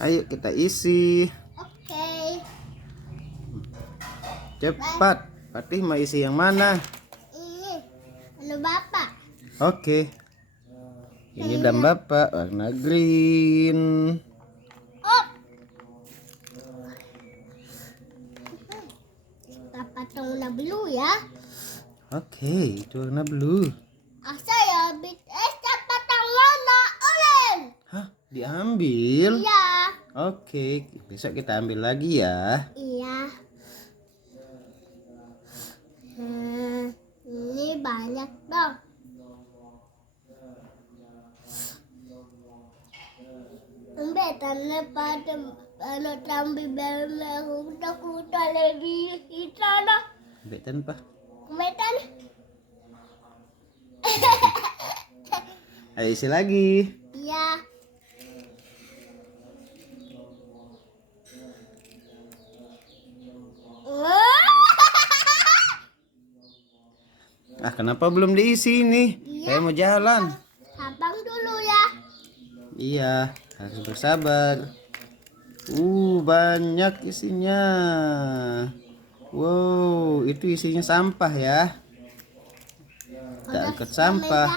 Ayo kita isi. Oke. Cepat. Patih mau isi yang mana? Ini. Halo Bapak. Oke. Ini dam Bapak warna green. Oh. Kita patang warna blue ya. Oke, itu warna blue. Saya patang warna orange. Hah, diambil? Iya. Oke, besok kita ambil lagi ya. Iya. Ini banyak dong. Tanah pada kalau tambi belakang kuda lagi di sana. Betan pa. Kemetan. Ayo isi lagi. Iya. Ah, kenapa belum diisi nih? Iya. Saya mau jalan. Abang dulu ya. Iya, harus bersabar. Banyak isinya. Wow, itu isinya sampah ya. Kita angkat sampah.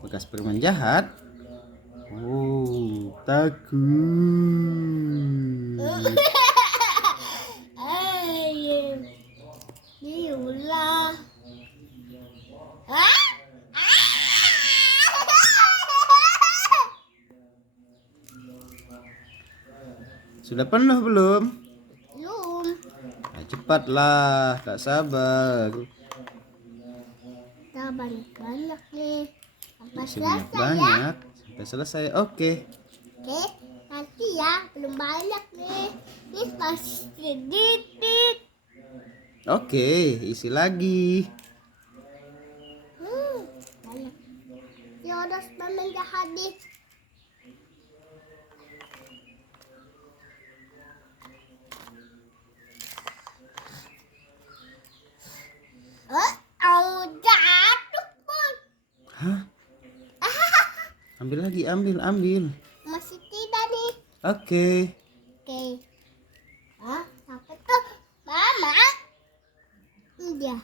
Bekas permen jahat. Takut. Diulah. Sudah penuh belum? Belum. Nah, cepatlah, tak sabar. Kita banyak-banyak nih. Sampai Isi selesai ya. banyak sampai selesai. Oke. Oke, nanti ya. Belum banyak nih. Ini masih sedikit. Oke, isi lagi. Banyak. Ya udah permen jahat nih. Jatuh pun. Hah? Ambil lagi, ambil. Masih tidak nih. Oke. Oke. Sampai tuh. Mama. Iya.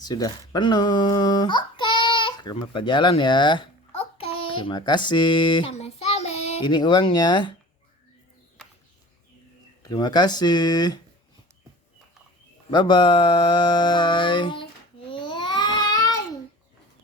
Sudah penuh. Oke. Sekarang Bapak jalan ya. Oke. Terima kasih. Sama-sama. Ini uangnya. Terima kasih. Bye-bye. Bye.